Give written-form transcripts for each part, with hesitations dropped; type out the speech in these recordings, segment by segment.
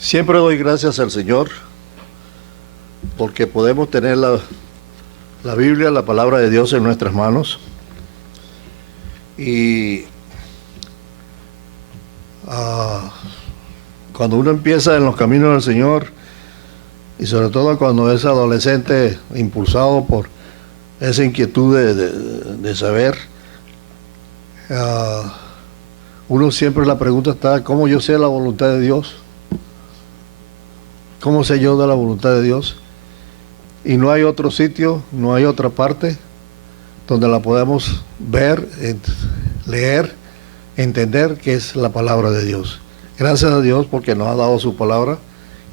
Siempre doy gracias al Señor porque podemos tener la Biblia, la palabra de Dios en nuestras manos. Y cuando uno empieza en los caminos del Señor, y sobre todo cuando es adolescente, impulsado por esa inquietud de saber, uno siempre la pregunta está: ¿cómo yo sé la voluntad de Dios? ¿Cómo sé yo de la voluntad de Dios? Y no hay otro sitio, no hay otra parte donde la podamos ver, leer, entender, que es la palabra de Dios. Gracias a Dios porque nos ha dado su palabra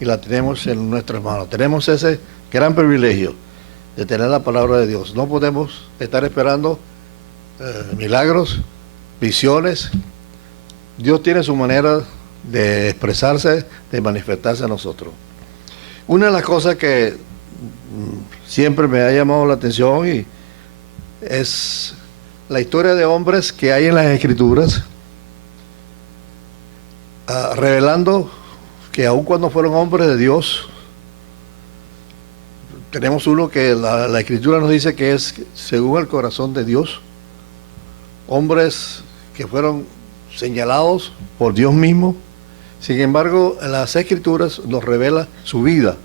y la tenemos en nuestras manos. Tenemos ese gran privilegio de tener la palabra de Dios. No podemos estar esperando milagros, visiones. Dios tiene su manera de expresarse, de manifestarse a nosotros. Una de las cosas que siempre me ha llamado la atención y es la historia de hombres que hay en las Escrituras, revelando que aun cuando fueron hombres de Dios, tenemos uno que la Escritura nos dice que es según el corazón de Dios, hombres que fueron señalados por Dios mismo. Sin embargo, en las Escrituras nos revela su vida,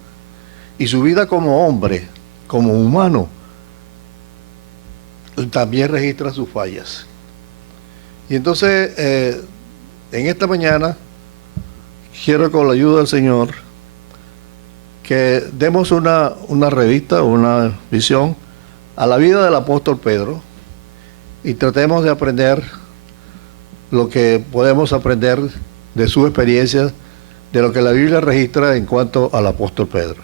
y su vida como hombre, como humano, también registra sus fallas. Y entonces, en esta mañana, quiero, con la ayuda del Señor, que demos una revista, una visión a la vida del apóstol Pedro, y tratemos de aprender lo que podemos aprender de su experiencia, de lo que la Biblia registra en cuanto al apóstol Pedro.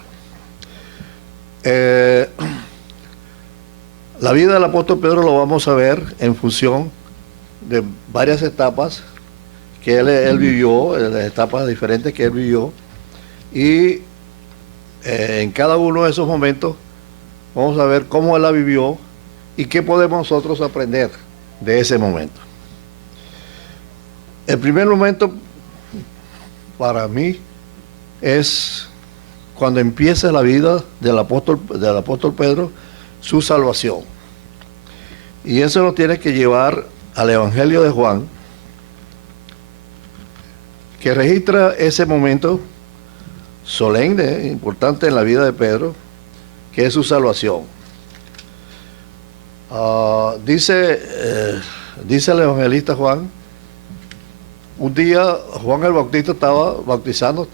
La vida del apóstol Pedro lo vamos a ver en función de varias etapas que él vivió, las etapas diferentes que él vivió, y en cada uno de esos momentos vamos a ver cómo él la vivió y qué podemos nosotros aprender de ese momento. El primer momento para mí es cuando empieza la vida del apóstol Pedro, su salvación. Y eso nos tiene que llevar al Evangelio de Juan, que registra ese momento solemne, importante en la vida de Pedro, que es su salvación. Dice el evangelista Juan, un día Juan el Bautista estaba bautizando,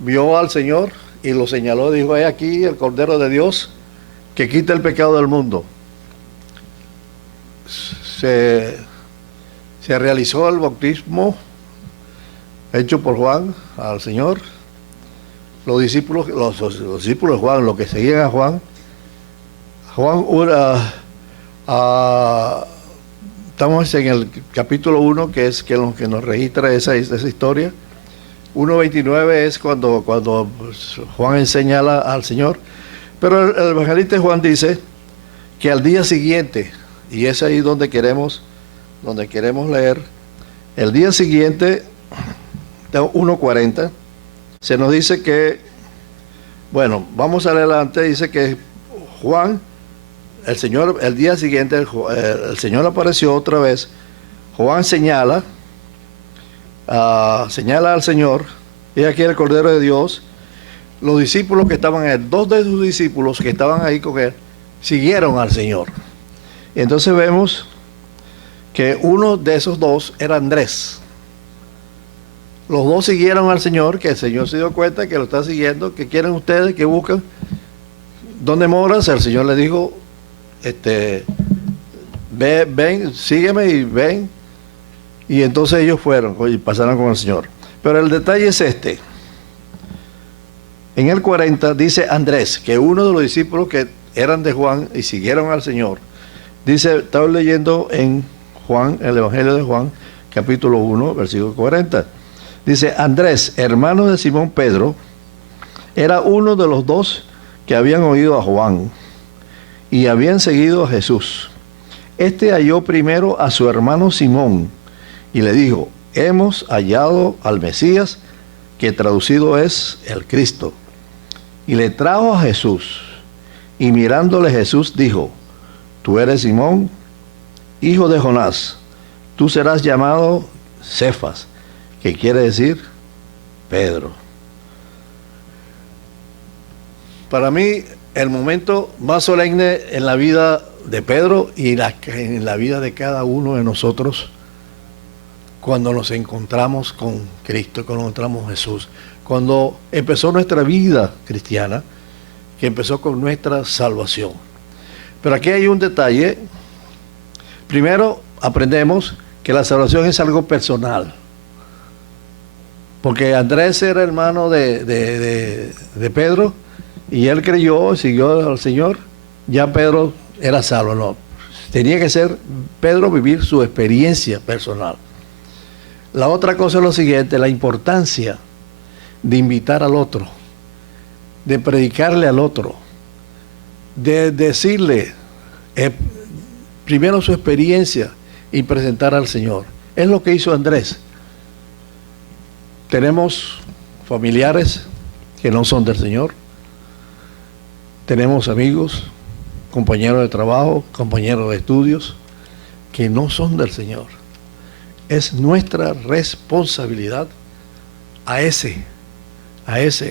vio al Señor y lo señaló, dijo: he aquí el Cordero de Dios que quita el pecado del mundo. Se realizó el bautismo hecho por Juan al Señor. Los discípulos de Juan, los que seguían a Juan, estamos en el capítulo 1, que es lo que nos registra esa historia. 1.29 es cuando Juan enseña al Señor. Pero el evangelista Juan dice que al día siguiente, y es ahí donde queremos leer, el día siguiente, 1.40, se nos dice que, bueno, vamos a leer adelante, dice que Juan, el Señor, el día siguiente, el Señor apareció otra vez. Juan señala al Señor, y aquí el Cordero de Dios. Los discípulos que estaban, dos de sus discípulos que estaban ahí con él, siguieron al Señor. Y entonces vemos que uno de esos dos era Andrés. Los dos siguieron al Señor, que el Señor se dio cuenta que lo está siguiendo. ¿Qué quieren ustedes? ¿Qué buscan? ¿Dónde moras? El Señor le dijo: ven, sígueme y ven. Y entonces ellos fueron y pasaron con el Señor. Pero el detalle es este. En el 40 dice Andrés, que uno de los discípulos que eran de Juan y siguieron al Señor. Dice, estaba leyendo en Juan, el Evangelio de Juan, capítulo 1, versículo 40. Dice: Andrés, hermano de Simón Pedro, era uno de los dos que habían oído a Juan y habían seguido a Jesús. Este halló primero a su hermano Simón y le dijo: hemos hallado al Mesías, que traducido es el Cristo. Y le trajo a Jesús. Y mirándole Jesús dijo: tú eres Simón, hijo de Jonás. Tú serás llamado Cefas, que quiere decir Pedro. Para mí, el momento más solemne en la vida de Pedro y en la vida de cada uno de nosotros, cuando nos encontramos con Cristo, cuando nos encontramos con Jesús, cuando empezó nuestra vida cristiana, que empezó con nuestra salvación. Pero aquí hay un detalle. Primero, aprendemos que la salvación es algo personal. Porque Andrés era hermano de Pedro, y él creyó, siguió al Señor, ya Pedro era salvo. No, tenía que ser Pedro vivir su experiencia personal. La otra cosa es lo siguiente: la importancia de invitar al otro, de predicarle al otro, de decirle primero su experiencia y presentar al Señor. Es lo que hizo Andrés. Tenemos familiares que no son del Señor. Tenemos amigos, compañeros de trabajo, compañeros de estudios, que no son del Señor. Es nuestra responsabilidad a ese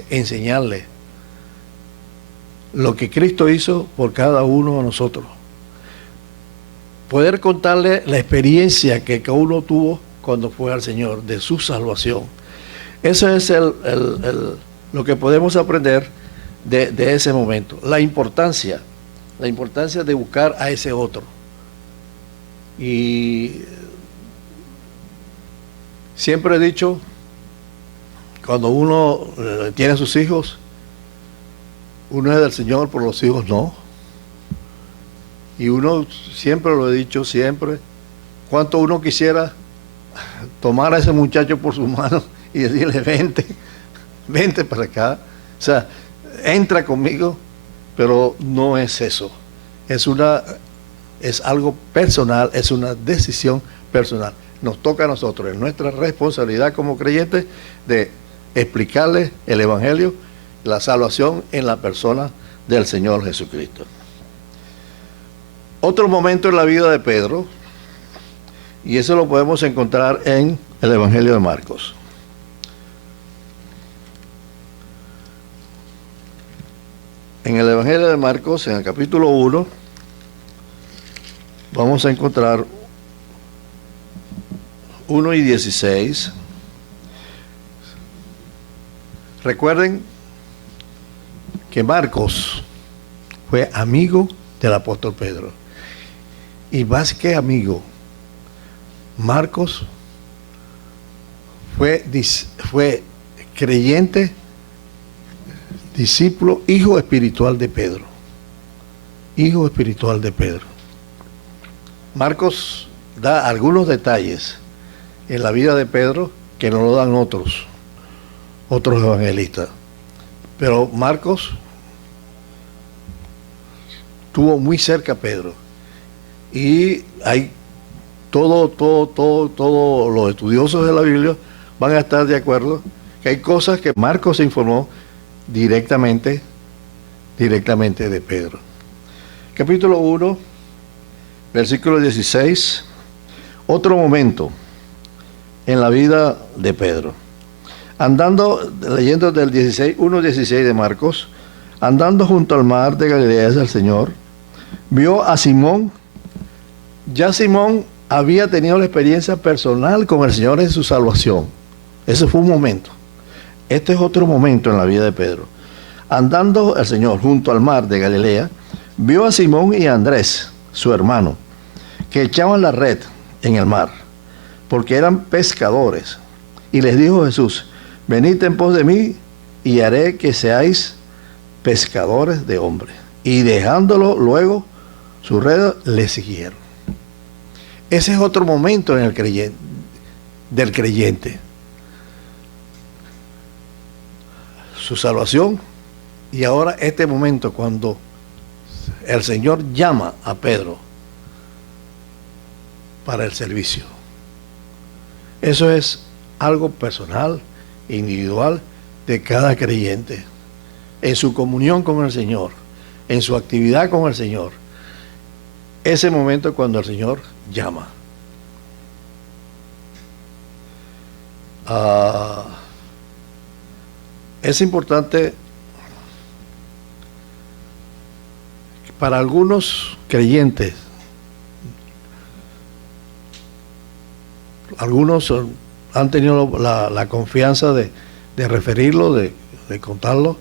enseñarle lo que Cristo hizo por cada uno de nosotros. Poder contarle la experiencia que cada uno tuvo cuando fue al Señor, de su salvación. Eso es lo que podemos aprender de ese momento. La importancia de buscar a ese otro. Y siempre he dicho, cuando uno tiene a sus hijos, uno es del Señor, por los hijos no. Y uno, siempre lo he dicho, siempre, cuánto uno quisiera tomar a ese muchacho por su mano y decirle: vente para acá. O sea, entra conmigo, pero no es eso. Es algo personal, es una decisión personal. Nos toca a nosotros, es nuestra responsabilidad como creyentes de explicarle el Evangelio, la salvación en la persona del Señor Jesucristo. Otro momento en la vida de Pedro, y eso lo podemos encontrar en el Evangelio de Marcos. En el Evangelio de Marcos, en el capítulo 1, vamos a encontrar 1 y 16. Recuerden que Marcos fue amigo del apóstol Pedro. Y más que amigo, Marcos fue creyente, discípulo, hijo espiritual de Pedro. Hijo espiritual de Pedro. Marcos da algunos detalles en la vida de Pedro que no lo dan otros evangelistas. Pero Marcos tuvo muy cerca a Pedro. Y hay todos los estudiosos de la Biblia van a estar de acuerdo que hay cosas que Marcos se informó directamente de Pedro. Capítulo 1, versículo 16, otro momento en la vida de Pedro. Andando, leyendo del 1:16 de Marcos, andando junto al mar de Galilea el Señor, vio a Simón. Ya Simón había tenido la experiencia personal con el Señor en su salvación. Ese fue un momento. Este es otro momento en la vida de Pedro. Andando el Señor junto al mar de Galilea, vio a Simón y a Andrés, su hermano, que echaban la red en el mar, porque eran pescadores. Y les dijo Jesús: venid en pos de mí, y haré que seáis pescadores de hombres. Y dejándolo luego su red, le siguieron. Ese es otro momento en el del creyente. Su salvación, y ahora este momento cuando el Señor llama a Pedro para el servicio. Eso es algo personal individual de cada creyente, en su comunión con el Señor, en su actividad con el Señor. Ese momento es cuando el Señor llama. Es importante para algunos creyentes, algunos han tenido la confianza de referirlo, de contarlo.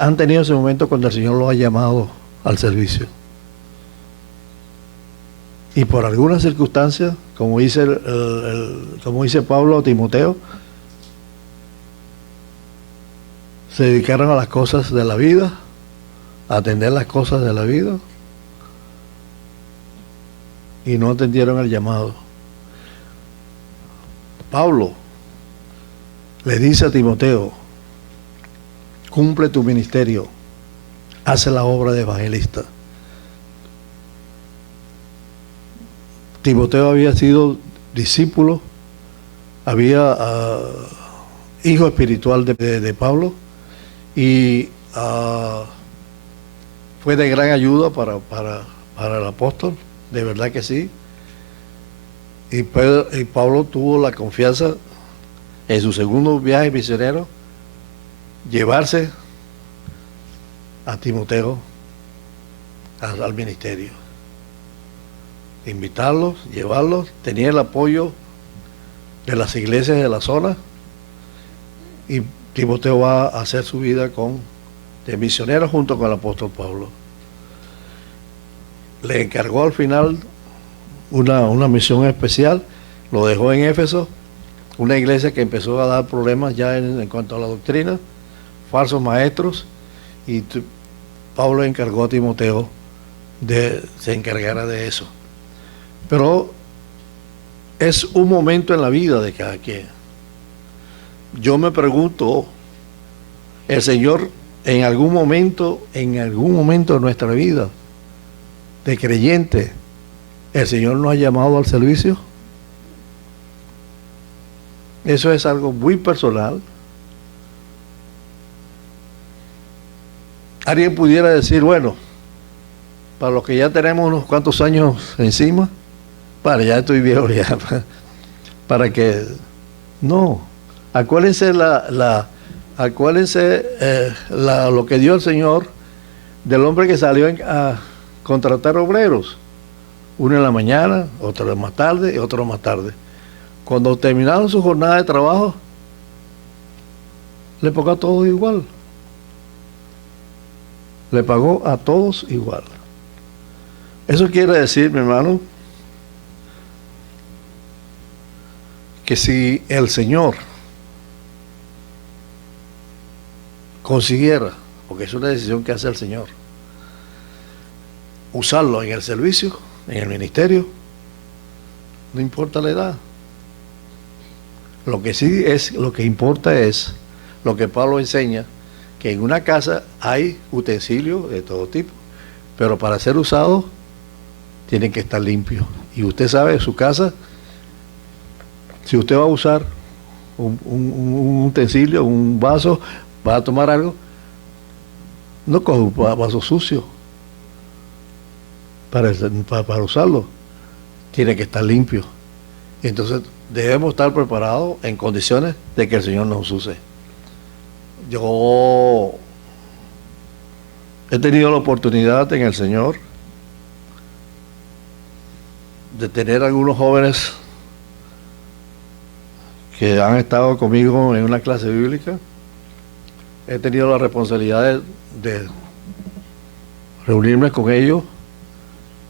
Han tenido ese momento cuando el Señor lo ha llamado al servicio. Y por algunas circunstancias, como dice, como dice Pablo a Timoteo, se dedicaron a las cosas de la vida, a atender las cosas de la vida, y no atendieron el llamado. Pablo le dice a Timoteo: cumple tu ministerio, hace la obra de evangelista. Timoteo había sido discípulo, había hijo espiritual de Pablo, y fue de gran ayuda para el apóstol, de verdad que sí. Y Pablo tuvo la confianza en su segundo viaje misionero, llevarse a Timoteo al ministerio, invitarlos, llevarlos. Tenía el apoyo de las iglesias de la zona, y Timoteo va a hacer su vida de misionero junto con el apóstol Pablo. Le encargó al final una misión especial, lo dejó en Éfeso, una iglesia que empezó a dar problemas ya en cuanto a la doctrina, falsos maestros, y Pablo encargó a Timoteo de se encargara de eso. Pero es un momento en la vida de cada quien. Yo me pregunto, el Señor en algún momento de nuestra vida de creyente, ¿el Señor nos ha llamado al servicio? Eso es algo muy personal. Alguien pudiera decir, bueno, para los que ya tenemos unos cuantos años encima, ya estoy viejo ya, para que... No, acuérdense lo que dio el Señor del hombre que salió a contratar obreros, uno en la mañana, otro más tarde y otro más tarde. Cuando terminaron su jornada de trabajo, le pagó a todos igual. Le pagó a todos igual. Eso quiere decir, mi hermano, que si el Señor consiguiera, porque es una decisión que hace el Señor, usarlo en el servicio, en el ministerio, no importa la edad. Lo que importa es lo que Pablo enseña, que en una casa hay utensilios de todo tipo, pero para ser usados tienen que estar limpios. Y usted sabe, en su casa, si usted va a usar un utensilio, un vaso, va a tomar algo, no coge un vaso sucio para usarlo, tiene que estar limpio. Entonces debemos estar preparados en condiciones de que el Señor nos use. Yo he tenido la oportunidad en el Señor de tener algunos jóvenes que han estado conmigo en una clase bíblica. He tenido la responsabilidad de reunirme con ellos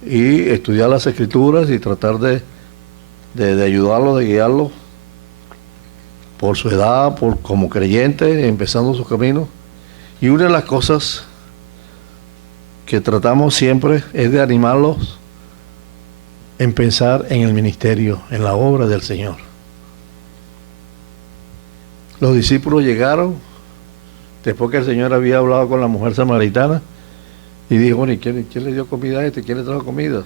y estudiar las Escrituras y tratar de ayudarlos, de guiarlos por su edad, como creyentes, empezando su camino. Y una de las cosas que tratamos siempre es de animarlos en pensar en el ministerio, en la obra del Señor. Los discípulos llegaron después que el Señor había hablado con la mujer samaritana y dijo, bueno, ¿y quién le dio comida a este? ¿Quién le trajo comida?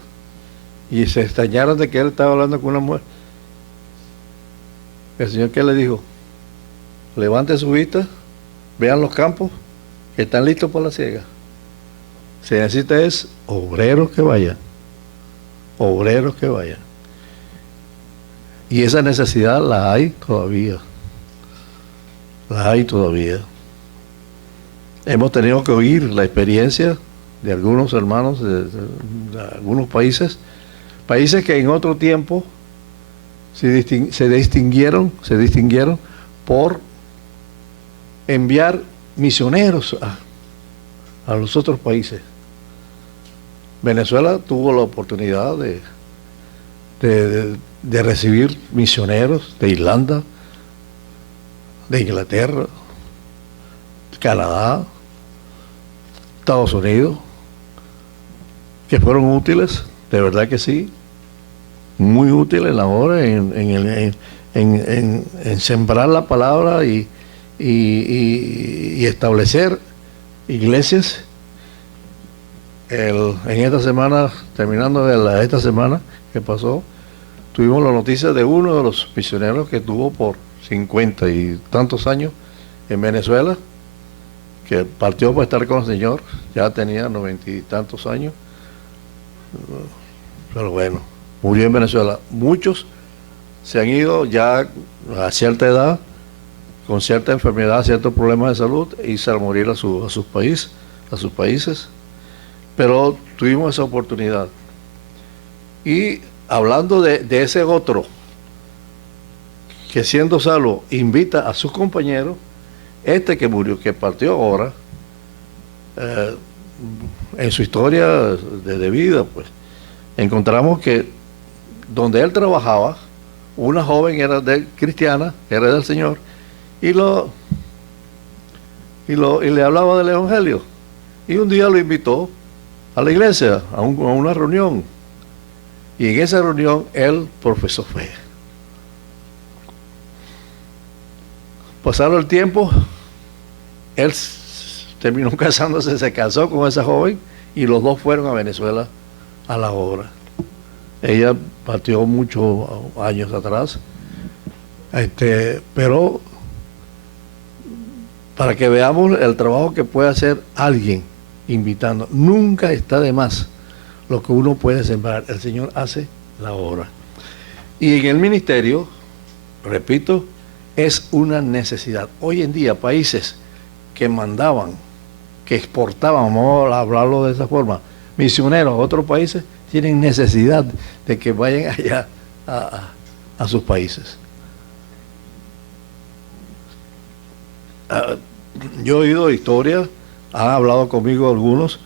Y se extrañaron de que él estaba hablando con una mujer. ¿El Señor qué le dijo? Levante su vista, vean los campos que están listos para la siega. Se necesita es obreros que vayan. Obreros que vayan. Y esa necesidad la hay todavía. La hay todavía. Hemos tenido que oír la experiencia de algunos hermanos de algunos países que en otro tiempo se distinguieron por enviar misioneros a los otros países. Venezuela tuvo la oportunidad de recibir misioneros de Irlanda, de Inglaterra, Canadá, Estados Unidos, que fueron útiles, de verdad que sí, muy útiles ahora en sembrar la palabra y establecer iglesias. En esta semana, terminando esta semana que pasó, tuvimos la noticia de uno de los misioneros que tuvo por 50 y tantos años en Venezuela, que partió para estar con el Señor, ya tenía 90 y tantos años, pero bueno, murió en Venezuela. Muchos se han ido ya a cierta edad, con cierta enfermedad, ciertos problemas de salud, y se han morir a sus países, pero tuvimos esa oportunidad. Y hablando de ese otro, que siendo salvo invita a sus compañeros, este que murió, que partió ahora, en su historia de vida, pues, encontramos que donde él trabajaba, una joven era cristiana, era del Señor, y le hablaba del Evangelio. Y un día lo invitó a la iglesia, a una reunión. Y en esa reunión él profesó fe. Pasaron el tiempo, él terminó casándose, se casó con esa joven y los dos fueron a Venezuela a la obra. Ella partió muchos años atrás, pero para que veamos el trabajo que puede hacer alguien invitando, nunca está de más lo que uno puede sembrar. El Señor hace la obra. Y en el ministerio, repito, es una necesidad. Hoy en día, países que mandaban, que exportaban, vamos a hablarlo de esa forma, misioneros a otros países, tienen necesidad de que vayan allá a sus países. Yo he oído historias, han hablado conmigo algunos,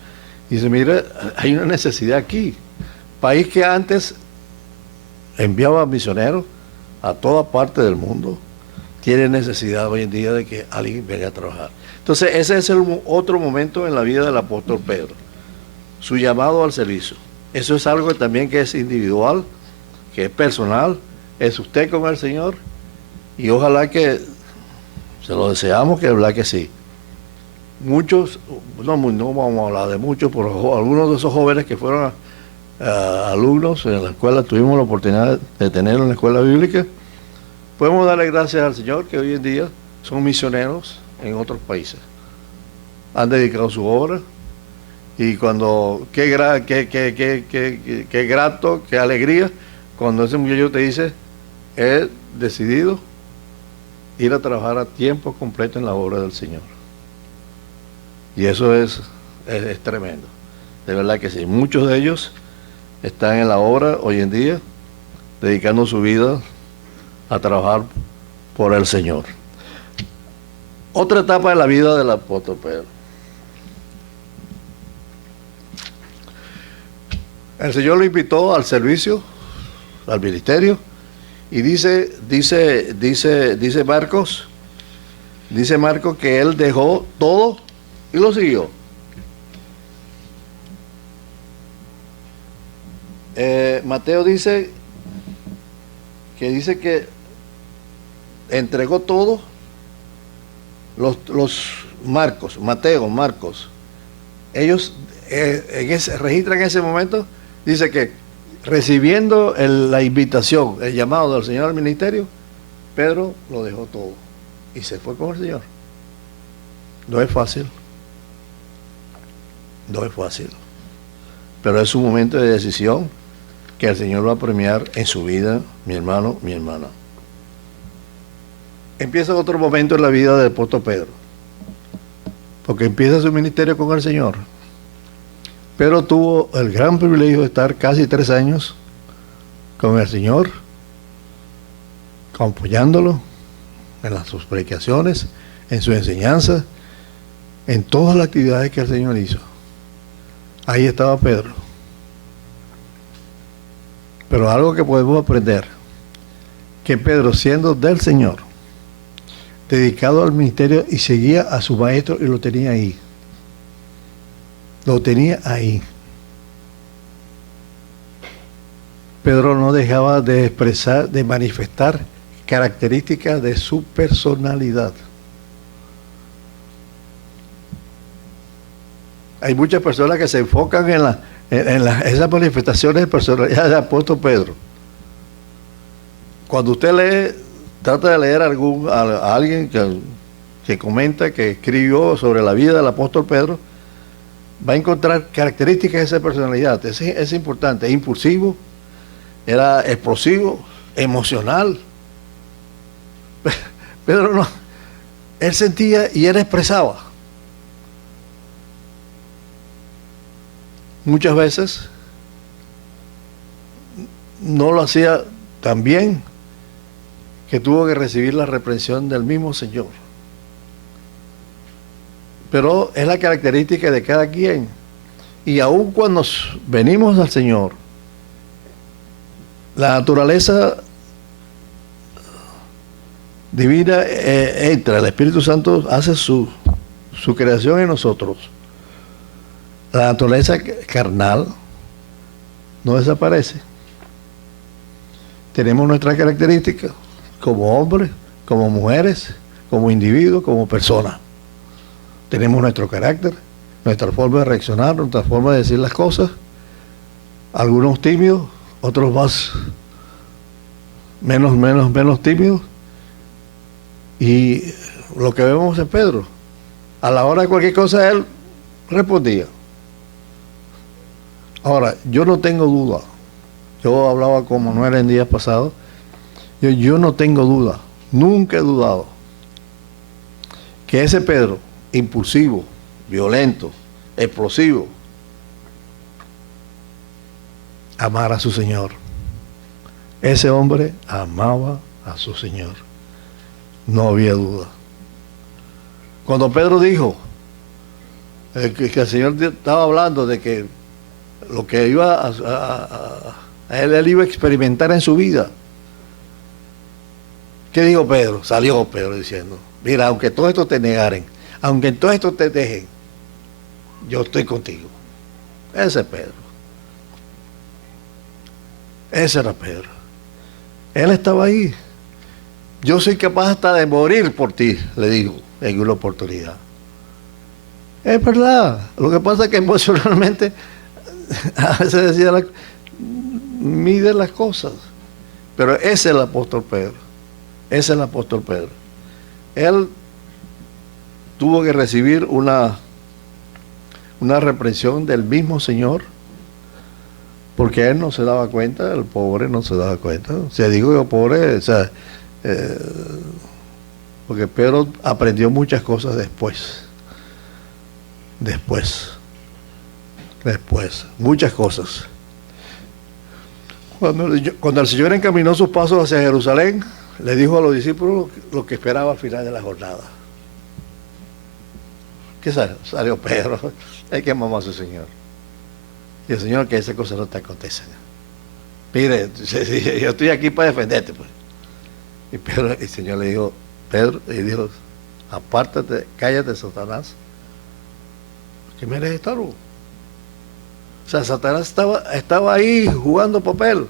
y dicen, mire, hay una necesidad aquí. País que antes enviaba misioneros a toda parte del mundo, tiene necesidad hoy en día de que alguien venga a trabajar. Entonces, ese es el otro momento en la vida del apóstol Pedro, su llamado al servicio. Eso es algo también que es individual, que es personal, es usted con el Señor, y ojalá que se lo deseamos, que verdad que sí. Muchos, no vamos a hablar de muchos, pero algunos de esos jóvenes que fueron alumnos en la escuela, tuvimos la oportunidad de tenerlo en la escuela bíblica, podemos darle gracias al Señor que hoy en día son misioneros en otros países. Han dedicado su obra y cuando, qué grato, qué alegría, cuando ese muchacho te dice, he decidido ir a trabajar a tiempo completo en la obra del Señor. Y eso es tremendo. De verdad que sí. Muchos de ellos están en la obra hoy en día, dedicando su vida a trabajar por el Señor. Otra etapa de la vida del apóstol Pedro. El Señor lo invitó al servicio, al ministerio, y dice Marcos que él dejó todo y lo siguió. Mateo dice que entregó todo. Los Marcos, ellos registran en ese momento, dice que recibiendo la invitación, el llamado del Señor al ministerio, Pedro lo dejó todo y se fue con el Señor. No es fácil. No es fácil. Pero es un momento de decisión que el Señor va a premiar en su vida, mi hermano, mi hermana. Empieza otro momento en la vida del apóstol Pedro, porque empieza su ministerio con el Señor. Pedro tuvo el gran privilegio de estar casi 3 años con el Señor, apoyándolo en sus predicaciones, en su enseñanza, en todas las actividades que el Señor hizo. Ahí estaba Pedro. Pero algo que podemos aprender, que Pedro, siendo del Señor, dedicado al ministerio, y seguía a su maestro y lo tenía ahí. Lo tenía ahí. Pedro no dejaba de expresar, de manifestar características de su personalidad. Hay muchas personas que se enfocan en esas manifestaciones de personalidad del apóstol Pedro. Cuando usted lee, trata de leer a alguien que comenta, que escribió sobre la vida del apóstol Pedro, va a encontrar características de esa personalidad. Es importante, es impulsivo, era explosivo, emocional. Pedro no, él sentía y él expresaba. Muchas veces no lo hacía tan bien que tuvo que recibir la reprensión del mismo Señor. Pero es la característica de cada quien. Y aun cuando venimos al Señor, la naturaleza divina entra, el Espíritu Santo hace su creación en nosotros. La naturaleza carnal no desaparece. Tenemos nuestras características como hombres, como mujeres, como individuos, como personas. Tenemos nuestro carácter, nuestra forma de reaccionar, nuestra forma de decir las cosas. Algunos tímidos, otros menos tímidos. Y lo que vemos en Pedro, a la hora de cualquier cosa él respondía. Ahora, yo no tengo duda. Yo hablaba con Manuel en días pasados. Yo no tengo duda, nunca he dudado que ese Pedro, impulsivo, violento, explosivo, amara a su Señor. Ese hombre amaba a su Señor. No había duda. Cuando Pedro dijo que el Señor estaba hablando de que lo que iba él iba a experimentar en su vida, ¿qué dijo Pedro? Salió Pedro diciendo, mira, aunque todo esto te negaren, aunque todo esto te dejen, yo estoy contigo. Ese es Pedro. Ese era Pedro. Él estaba ahí. Yo soy capaz hasta de morir por ti, le dijo en una oportunidad. Es verdad. Lo que pasa es que emocionalmente a veces decía mide las cosas. Pero ese es el apóstol Pedro. Ese es el apóstol Pedro. Él tuvo que recibir una reprensión del mismo Señor, porque él no se daba cuenta, el pobre no se daba cuenta. O sea, digo yo pobre, o sea, porque Pedro aprendió muchas cosas después, muchas cosas. Cuando el Señor encaminó sus pasos hacia Jerusalén, le dijo a los discípulos lo que esperaba al final de la jornada. ¿Qué salió? Salió Pedro, el que amaba a su Señor. Y el Señor, que esas cosas no te acontecen. Mire, yo estoy aquí para defenderte, pues. Y Pedro, el Señor le dijo, Pedro, y dijo, apártate, cállate, Satanás, que me eres estorbo. O sea, Satanás estaba ahí jugando papel.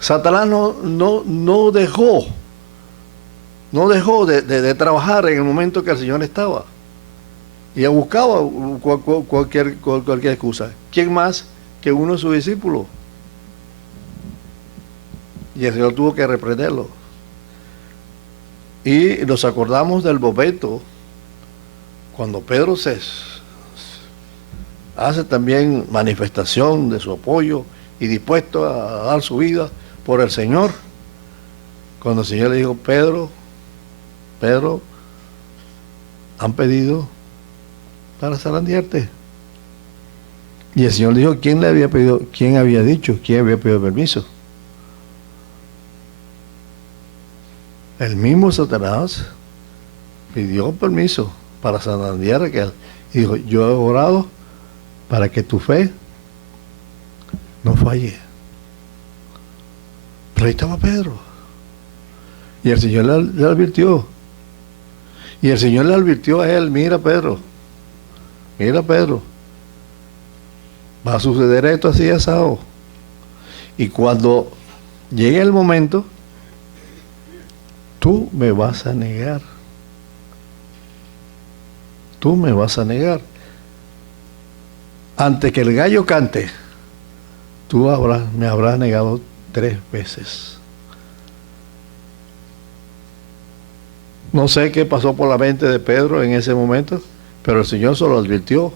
Satanás no dejó de trabajar en el momento que el Señor estaba. Y buscaba cualquier excusa. ¿Quién más que uno de sus discípulos? Y el Señor tuvo que reprenderlo. Y nos acordamos del momento cuando Pedro se hace también manifestación de su apoyo y dispuesto a dar su vida por el Señor. Cuando el Señor le dijo: Pedro, han pedido para zarandearte. Y el Señor dijo: ¿quién le había pedido? ¿Quién había dicho? ¿Quién había pedido permiso? El mismo Satanás pidió permiso para zarandear a aquel. Y dijo: yo he orado para que tu fe no falle. Pero ahí estaba Pedro. Y el Señor le advirtió. Y el Señor le advirtió a él: mira Pedro, va a suceder esto así asado. Y cuando llegue el momento, tú me vas a negar. Tú me vas a negar. Antes que el gallo cante, tú me habrás negado 3 veces. No sé qué pasó por la mente de Pedro en ese momento, pero el Señor se lo advirtió.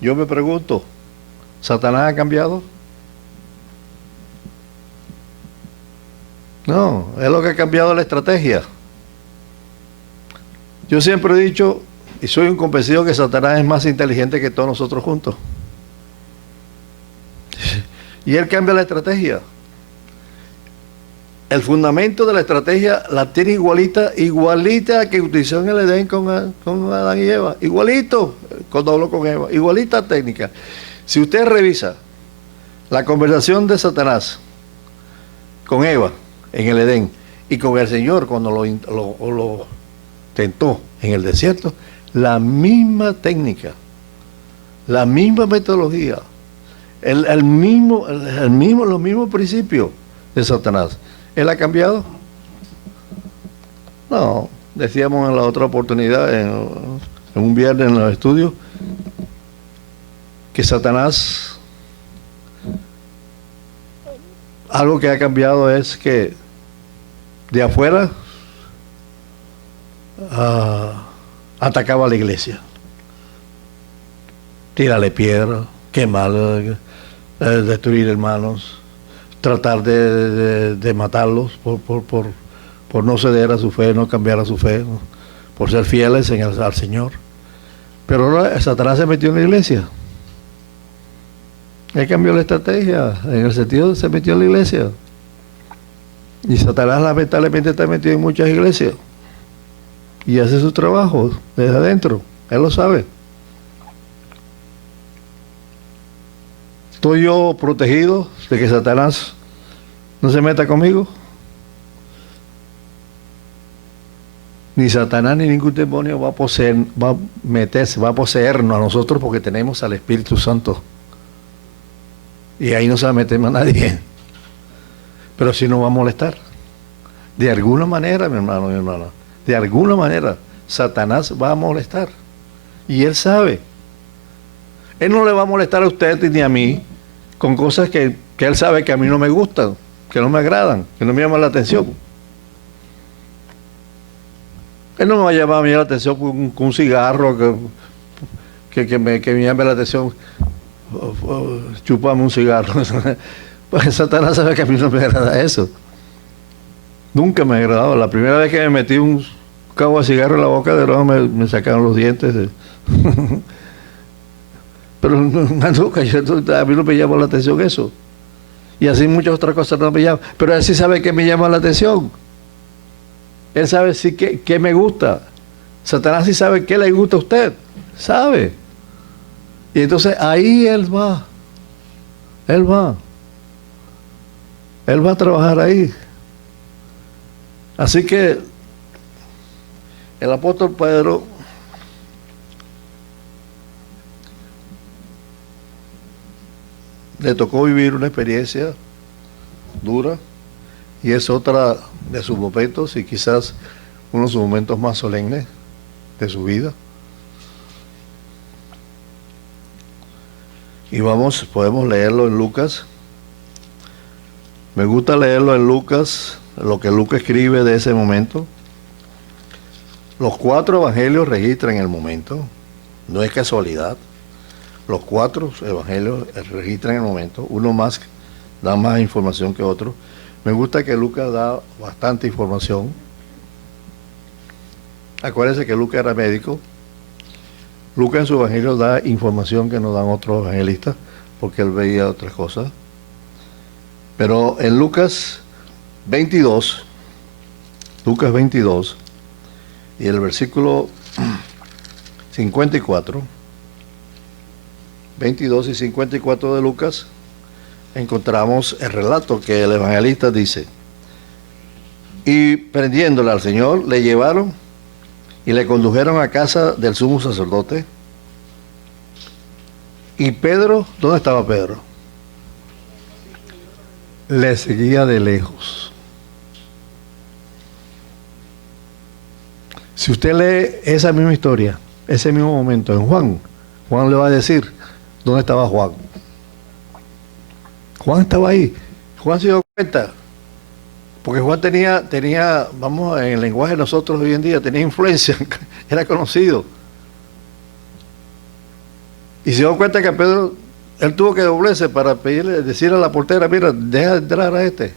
Yo me pregunto, ¿Satanás ha cambiado? No, es lo que ha cambiado la estrategia. Yo siempre he dicho, y soy un convencido, que Satanás es más inteligente que todos nosotros juntos. Y él cambia la estrategia. El fundamento de la estrategia la tiene igualita que utilizó en el Edén con Adán y Eva. Igualito, cuando habló con Eva. Igualita técnica. Si usted revisa la conversación de Satanás con Eva en el Edén y con el Señor cuando lo tentó en el desierto, la misma técnica, la misma metodología, los mismos principios de Satanás. ¿Él ha cambiado? No. Decíamos en la otra oportunidad, en un viernes en los estudios, que Satanás, algo que ha cambiado es que de afuera atacaba a la iglesia. Tírale piedra, quemarla, destruir hermanos, tratar de matarlos por no ceder a su fe, no cambiar a su fe, ¿no? Por ser fieles al Señor. Pero ahora Satanás se metió en la iglesia. Él cambió la estrategia, en el sentido de se metió en la iglesia. Y Satanás lamentablemente está metido en muchas iglesias. Y hace su trabajo desde adentro. Él lo sabe. ¿Estoy yo protegido de que Satanás no se meta conmigo? Ni Satanás ni ningún demonio va a poseernos a nosotros, porque tenemos al Espíritu Santo. Y ahí no se va a meter más nadie. Pero sí nos va a molestar. De alguna manera, mi hermano, mi hermana, de alguna manera, Satanás va a molestar. Y él sabe. Él no le va a molestar a usted ni a mí con cosas que él sabe que a mí no me gustan, que no me agradan, que no me llaman la atención. Él no me va a llamar a mí la atención con un cigarro que me llame la atención. Chupame un cigarro. Pues Satanás sabe que a mí no me agrada eso. Nunca me ha agradado. La primera vez que me metí un cabo de cigarro en la boca, de nuevo me sacaron los dientes. Pero nunca, a mí no me llamó la atención eso. Y así muchas otras cosas no me llaman. Pero él sí sabe que me llama la atención. Él sabe sí que me gusta. Satanás sí sabe qué le gusta a usted. Sabe. Y entonces ahí él va. Él va a trabajar ahí. Así que el apóstol Pedro le tocó vivir una experiencia dura, y es otra de sus momentos, y quizás uno de sus momentos más solemnes de su vida. Y podemos leerlo en Lucas. Me gusta leerlo en Lucas lo que Lucas escribe de ese momento. Los 4 evangelios registran el momento, no es casualidad. Los 4 evangelios registran el momento, uno más da más información que otro. Me gusta que Lucas da bastante información. Acuérdense que Lucas era médico. Lucas en su evangelio da información que no dan otros evangelistas, porque él veía otras cosas. Pero en Lucas 22, y el versículo 54, 22 y 54 de Lucas, encontramos el relato que el evangelista dice: y prendiéndole al Señor, le llevaron y le condujeron a casa del sumo sacerdote. Y Pedro, ¿dónde estaba Pedro? Le seguía de lejos. Si usted lee esa misma historia, ese mismo momento en Juan, Juan le va a decir dónde estaba Juan. Juan estaba ahí. Juan se dio cuenta, porque Juan tenía, vamos, en el lenguaje de nosotros hoy en día, tenía influencia, era conocido. Y se dio cuenta que Pedro, él tuvo que doblarse para decirle a la portera: mira, deja de entrar a este.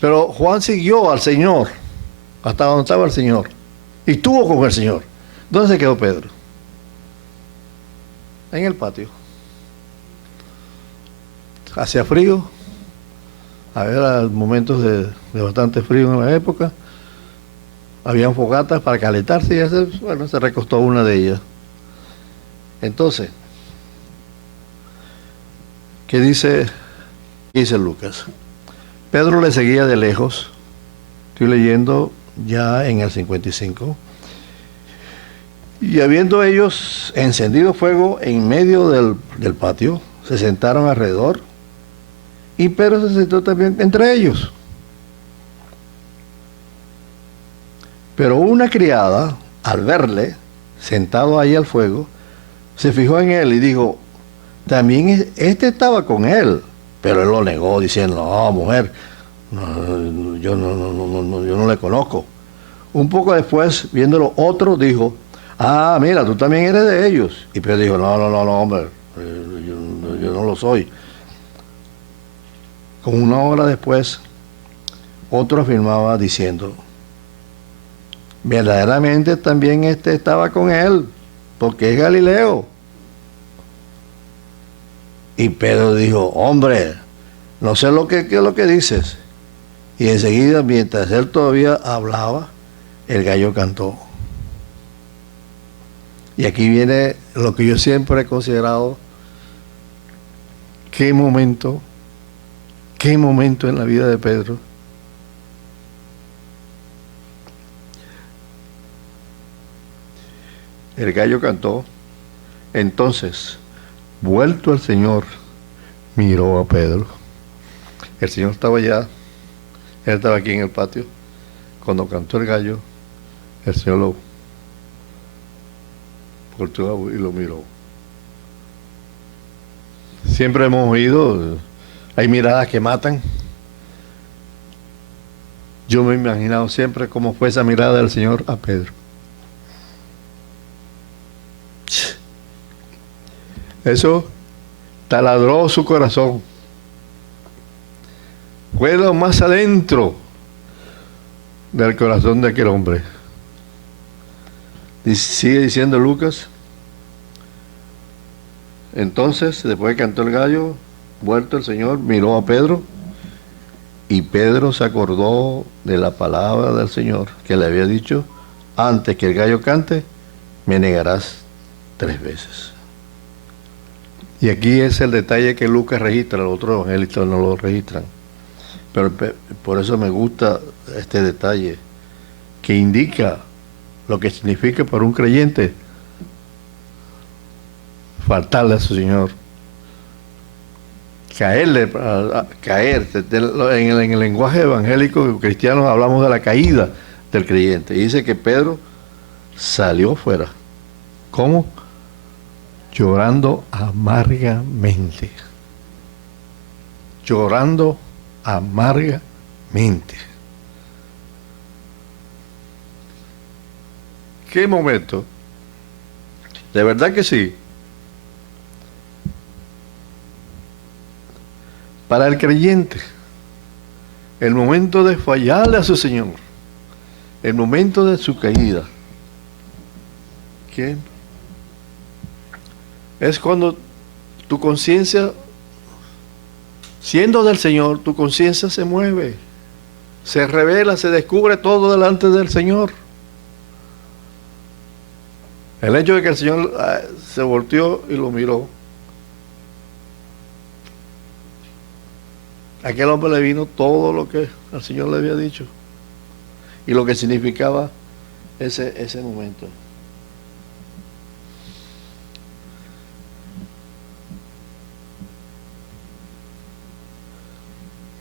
Pero Juan siguió al Señor, hasta donde estaba el Señor, y estuvo con el Señor. ¿Dónde se quedó Pedro? En el patio. Hacía frío, había momentos de bastante frío en la época, habían fogatas para calentarse y se recostó a una de ellas. Entonces, ¿qué dice Lucas? Pedro le seguía de lejos. Estoy leyendo ya en el 55. Y habiendo ellos encendido fuego en medio del patio, se sentaron alrededor, y Pedro se sentó también entre ellos. Pero una criada, al verle sentado ahí al fuego, se fijó en él y dijo: también este estaba con él. Pero él lo negó, diciendo: no, mujer, yo no le conozco. Un poco después, viéndolo otro, dijo: ah, mira, tú también eres de ellos. Y Pedro dijo: no, hombre, yo no lo soy. Como una hora después, otro afirmaba diciendo: verdaderamente también este estaba con él, porque es Galileo. Y Pedro dijo: hombre, no sé qué es lo que dices. Y enseguida, mientras él todavía hablaba, el gallo cantó. Y aquí viene lo que yo siempre he considerado: qué momento en la vida de Pedro. El gallo cantó. Entonces, vuelto el Señor, miró a Pedro. El Señor estaba allá, él estaba aquí en el patio. Cuando cantó el gallo, el Señor lo volteó y lo miró. Siempre hemos oído, hay miradas que matan. Yo me he imaginado siempre cómo fue esa mirada del Señor a Pedro. Eso taladró su corazón. Fue lo más adentro del corazón de aquel hombre. Sigue diciendo Lucas: entonces, después que cantó el gallo, vuelto el Señor, miró a Pedro, y Pedro se acordó de la palabra del Señor que le había dicho: antes que el gallo cante, me negarás 3 veces. Y aquí es el detalle que Lucas registra, los otros evangelistas no lo registran. Pero por eso me gusta este detalle, que indica lo que significa para un creyente faltarle a su Señor. Caer. En el lenguaje evangélico cristiano hablamos de la caída del creyente. Y dice que Pedro salió fuera. ¿Cómo? Llorando amargamente. Llorando amargamente. ¿Qué momento? De verdad que sí. Para el creyente, el momento de fallarle a su Señor, el momento de su caída, ¿qué? Es cuando tu conciencia, siendo del Señor, tu conciencia se mueve, se revela, se descubre todo delante del Señor. El hecho de que el Señor se volteó y lo miró, a aquel hombre le vino todo lo que el Señor le había dicho y lo que significaba ese momento.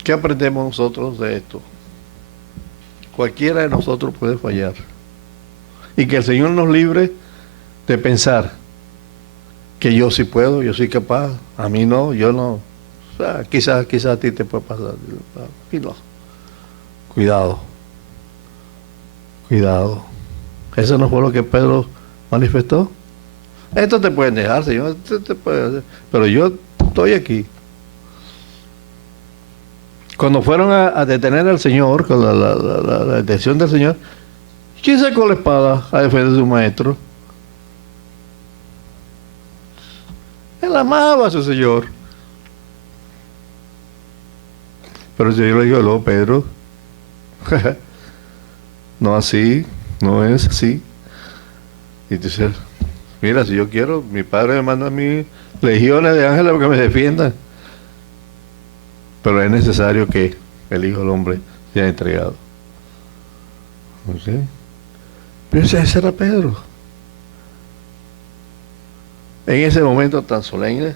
¿Qué aprendemos nosotros de esto? Cualquiera de nosotros puede fallar. Y que el Señor nos libre de pensar que yo sí puedo, yo soy capaz, a mí no, yo no. O sea, quizás a ti te puede pasar. A mí no. Cuidado. Cuidado. Eso no fue lo que Pedro manifestó. Esto te pueden dejar, Señor, esto te puede hacer, pero yo estoy aquí. Cuando fueron a detener al Señor, con la detención del Señor, ¿quién sacó la espada a defender a su maestro? Él amaba a su Señor. Pero el Señor le dijo, no, Pedro, no así, no es así. Y dice, mira, si yo quiero, mi Padre me manda a mí legiones de ángeles para que me defiendan. Pero es necesario que el Hijo del Hombre sea entregado. ¿Sí? Pero ese era Pedro. En ese momento tan solemne,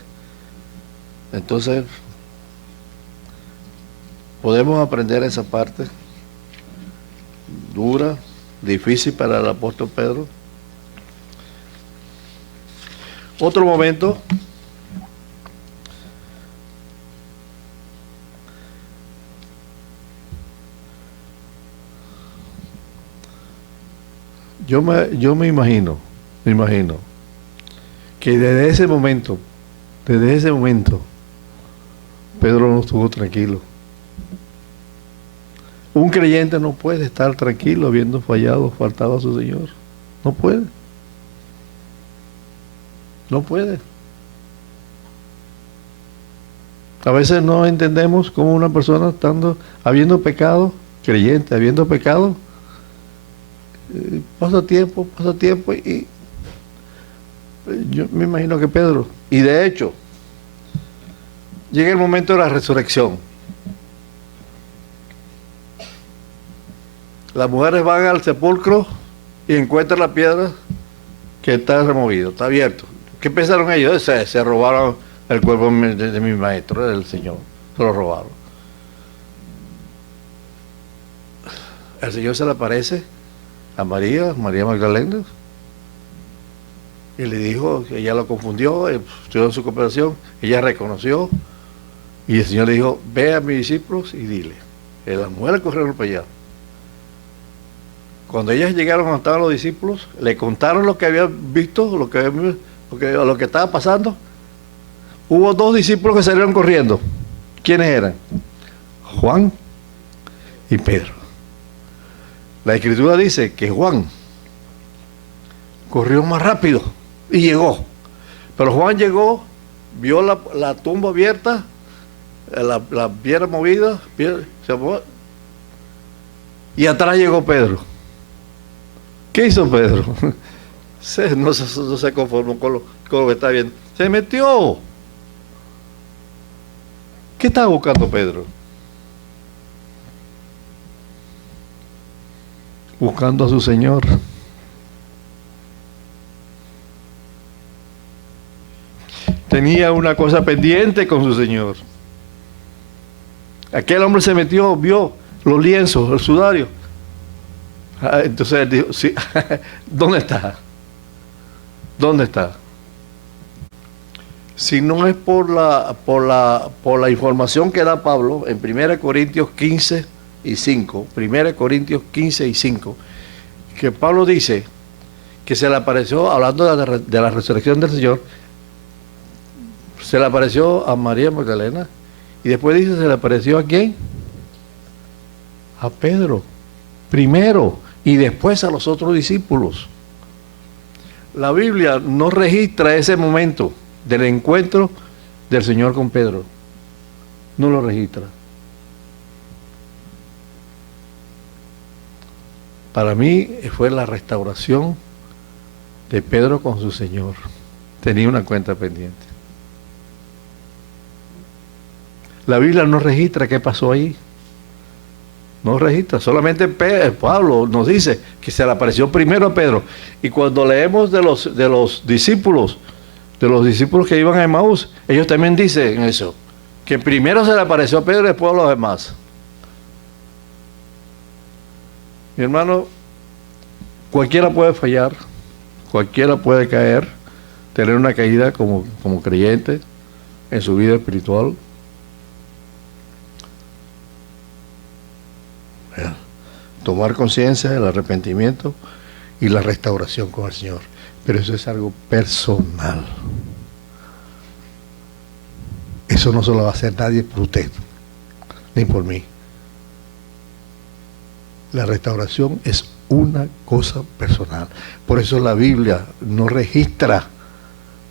entonces podemos aprender esa parte dura, difícil para el apóstol Pedro. Otro momento, yo me imagino que desde ese momento, Pedro no estuvo tranquilo. Un creyente no puede estar tranquilo habiendo faltado a su Señor. No puede. No puede. A veces no entendemos cómo una persona habiendo pecado, creyente, habiendo pecado, pasa tiempo y yo me imagino que Pedro, y de hecho, llega el momento de la resurrección. Las mujeres van al sepulcro y encuentran la piedra que está removida, está abierto. ¿Qué pensaron ellos? Se robaron el cuerpo de mi maestro, del Señor. Se lo robaron. El Señor se le aparece a María Magdalena, y le dijo que ella lo confundió, estudió en su cooperación, ella reconoció, y el Señor le dijo, ve a mis discípulos y dile. Y las mujeres corrieron para allá. Cuando ellas llegaron donde estaban los discípulos, le contaron lo que habían visto, lo que estaba pasando. Hubo 2 discípulos que salieron corriendo. ¿Quiénes eran? Juan y Pedro. La Escritura dice que Juan corrió más rápido y llegó. Pero Juan llegó, vio la tumba abierta, la piedra movida, y atrás llegó Pedro. ¿Qué hizo Pedro? No se conformó con lo que está viendo. Se metió. ¿Qué estaba buscando Pedro? Buscando a su Señor. Tenía una cosa pendiente con su Señor. Aquel hombre se metió, vio los lienzos, el sudario. Entonces él dijo, sí, ¿dónde está? ¿Dónde está? Si no es por la información que da Pablo en 1 Corintios 15 y 5, 1 Corintios 15 y 5, que Pablo dice que se le apareció, hablando de la resurrección del Señor, se le apareció a María Magdalena, y después dice, ¿se le apareció a quién? A Pedro, primero, y después a los otros discípulos. La Biblia no registra ese momento del encuentro del Señor con Pedro. No lo registra. Para mí fue la restauración de Pedro con su Señor. Tenía una cuenta pendiente. La Biblia no registra qué pasó ahí. No registra. Solamente Pablo nos dice que se le apareció primero a Pedro. Y cuando leemos de los discípulos que iban a Emaús, ellos también dicen eso, que primero se le apareció a Pedro y después a los demás. Mi hermano, cualquiera puede fallar, cualquiera puede caer, tener una caída como creyente en su vida espiritual. Tomar conciencia del arrepentimiento y la restauración con el Señor. Pero eso es algo personal. Eso no se lo va a hacer nadie por usted, ni por mí. La restauración es una cosa personal. Por eso la Biblia no registra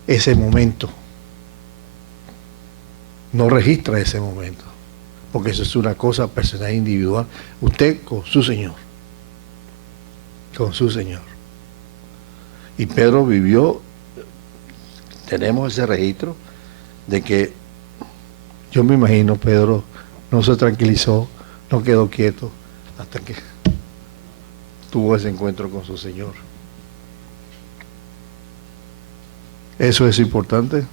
ese momento. No registra ese momento. Porque eso es una cosa personal, individual. Usted con su Señor. Con su Señor. Y Pedro vivió, tenemos ese registro de que, yo me imagino, Pedro no se tranquilizó, no quedó quieto, hasta que tuvo ese encuentro con su Señor. Eso es importante,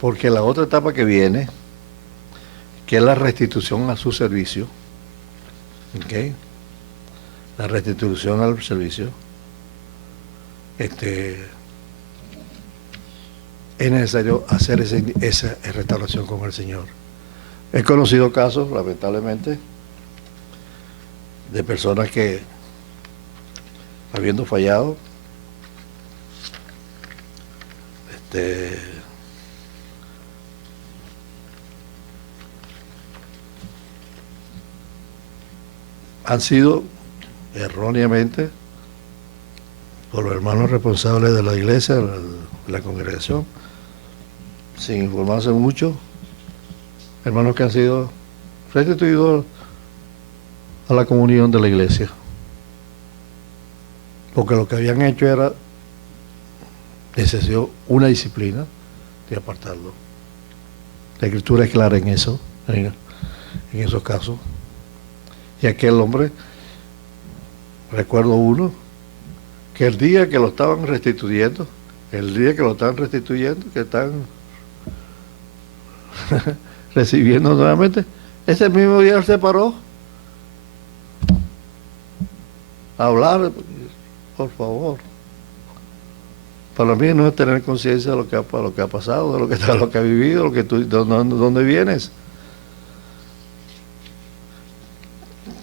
porque la otra etapa que viene, que es la restitución a su servicio, ¿ok? La restitución al servicio, es necesario hacer esa restauración con el Señor. He conocido casos, lamentablemente, de personas que, habiendo fallado, han sido erróneamente por los hermanos responsables de la iglesia, de la congregación, sin informarse mucho, hermanos que han sido restituidos a la comunión de la iglesia, porque lo que habían hecho era necesario una disciplina de apartarlo. La Escritura es clara en eso, en esos casos. Y aquel hombre, recuerdo uno, que el día que lo estaban restituyendo, que están recibiendo nuevamente, ese mismo día él se paró a hablar, por favor. Para mí no es tener conciencia de lo que ha pasado, de lo que ha vivido, de dónde vienes.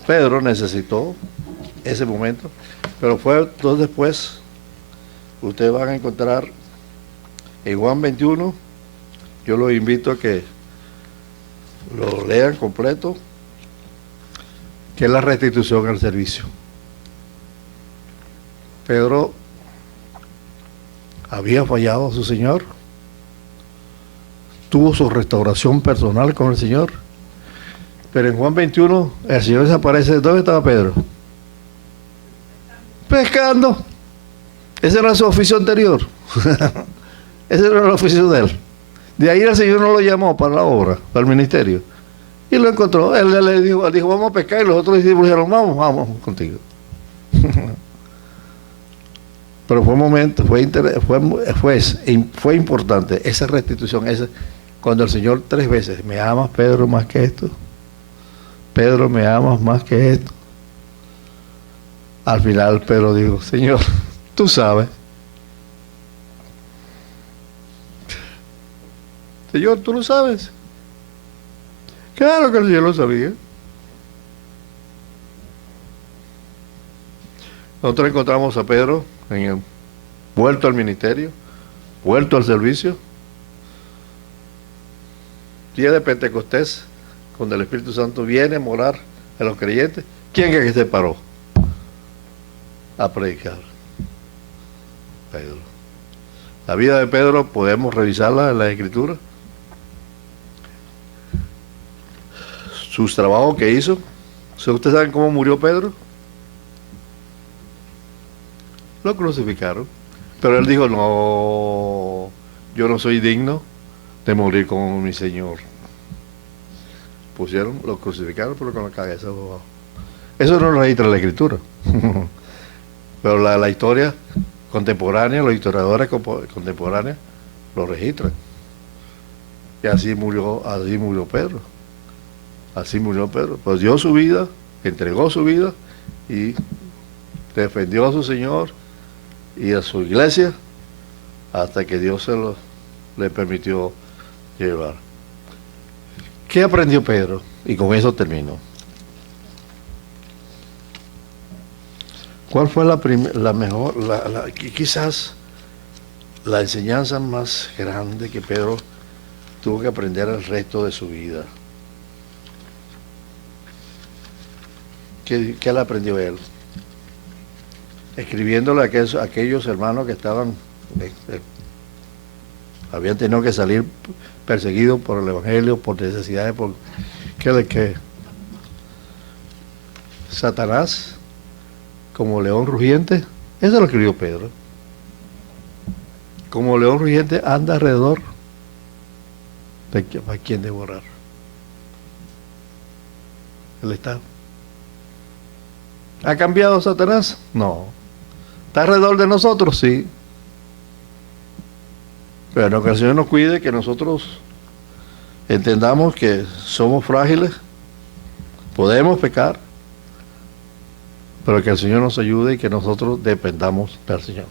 Pedro necesitó ese momento, pero fue entonces después, ustedes van a encontrar en Juan 21, yo los invito a que lo lean completo, que es la restitución al servicio. Pedro había fallado a su Señor, tuvo su restauración personal con el Señor, pero en Juan 21 el Señor desaparece. ¿Dónde estaba Pedro? Pescando. Ese era su oficio anterior. Ese era el oficio de él. De ahí el Señor no lo llamó para la obra, para el ministerio. Y lo encontró. Él le dijo, vamos a pescar, y los otros discípulos dijeron, vamos contigo. Pero fue un momento, fue importante esa restitución, cuando el Señor 3 veces, ¿me amas, Pedro, más que esto? Pedro, ¿me amas más que esto? Al final Pedro dijo, Señor, tú sabes. Señor, tú lo sabes. Claro que el Señor lo sabía. Nosotros encontramos a Pedro vuelto al ministerio, vuelto al servicio, día de Pentecostés, cuando el Espíritu Santo viene a morar en los creyentes. ¿Quién es que se paró a predicar? Pedro. La vida de Pedro podemos revisarla en la Escritura. Sus trabajos que hizo. ¿Ustedes saben cómo murió Pedro? Lo crucificaron. Pero él dijo, no, yo no soy digno de morir como mi Señor. Lo crucificaron, pero con la cabeza abajo. Eso no lo registra la Escritura. Pero la historia contemporánea, los historiadores contemporáneos lo registran. Y así murió Pedro. Así murió Pedro. Pues dio su vida, entregó su vida y defendió a su Señor y a su iglesia hasta que Dios le permitió llevar. ¿Qué aprendió Pedro? Y con eso termino. ¿Cuál fue quizás la enseñanza más grande que Pedro tuvo que aprender el resto de su vida? ¿Qué le aprendió él? Escribiéndole a aquellos hermanos que habían tenido que salir perseguidos por el Evangelio, por necesidades, que Satanás, como león rugiente, eso lo escribió Pedro. Como león rugiente anda alrededor de a quien devorar. Él está. ¿Ha cambiado Satanás? No. ¿Está alrededor de nosotros? Sí. Pero que el Señor nos cuide, que nosotros entendamos que somos frágiles, podemos pecar, pero que el Señor nos ayude y que nosotros dependamos del Señor.